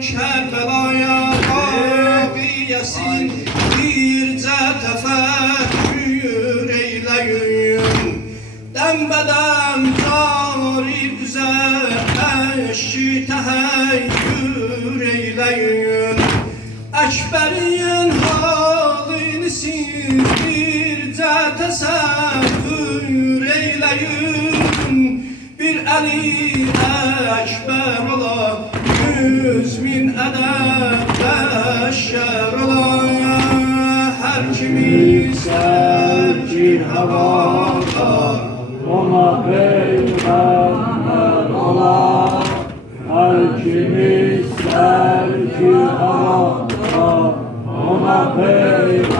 Kərbəlaya ağayesin, bircə təfəkkür eyləyin. Dəmbədəm cari üzə əşki təhəyyür eyləyin. Əkbərin halini siz bircə təsəvvür eyləyin. Bir əli əkbər ola, 100.000 ədəb bəşər ola. Hər kimi istər ki havada, ona peyğəmbər ola. Hər kimi istər ki havada, ona peyğəmbər